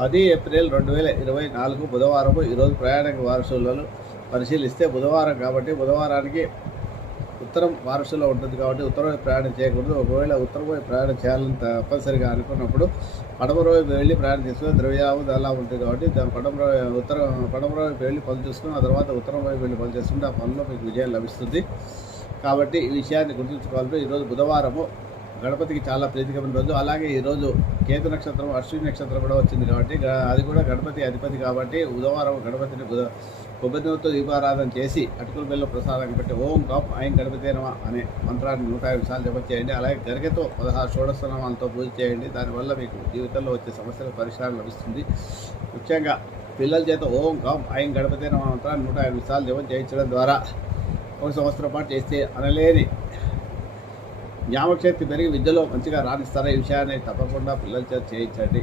10 April 2024 బుధవారం. ఈరోజు ప్రయాణిక వారసులను పరిశీలిస్తే బుధవారం కాబట్టి బుధవారానికి ఉత్తరం వారసులో ఉంటుంది కాబట్టి ఉత్తరం వైపు ప్రయాణం చేయకూడదు. ఒకవేళ ఉత్తరం వైపు ప్రయాణం చేయాలని తప్పనిసరిగా అనుకున్నప్పుడు పడమర వైపు వెళ్ళి ప్రయాణం చేసుకుని ద్రవ్యాలు అలా ఉంటుంది కాబట్టి పడమర వైపు వెళ్ళి పనులు చేసుకుని ఆ తర్వాత ఉత్తరం వైపు వెళ్ళి పనులు చేసుకుంటే ఆ పనిలో మీకు విజయం లభిస్తుంది. కాబట్టి ఈ విషయాన్ని గుర్తుంచుకోవాలి. ఈరోజు బుధవారము గణపతికి చాలా ప్రీతికరమైన రోజు. అలాగే ఈరోజు కేతు నక్షత్రం, అశ్విని నక్షత్రం కూడా వచ్చింది కాబట్టి అది కూడా గణపతి అధిపతి కాబట్టి బుధవారం గణపతిని కొబ్బరితో దీపారాధన చేసి అటుకుల బెల్లం ప్రసాదం పెట్టి ఓం కాప్ ఐం గణపతి నమః అనే మంత్రాన్ని 105 సార్లు జపం చేయండి. అలాగే గరికతో 16 షోడశనామాలతో పూజ చేయండి. దానివల్ల మీకు జీవితంలో వచ్చే సమస్యలకు పరిష్కారం లభిస్తుంది. ముఖ్యంగా పిల్లల చేత ఓం కాప్ ఐం గణపతి నమః మంత్రాన్ని 105 సార్లు జపం చేయించడం ద్వారా 1 సంవత్సరం పాటు చేస్తే అనలేని జ్ఞాపకశక్తి పెరిగి విద్యలో మంచిగా రాణిస్తారా. ఈ విషయాన్ని తప్పకుండా పిల్లల చేత చేయించండి.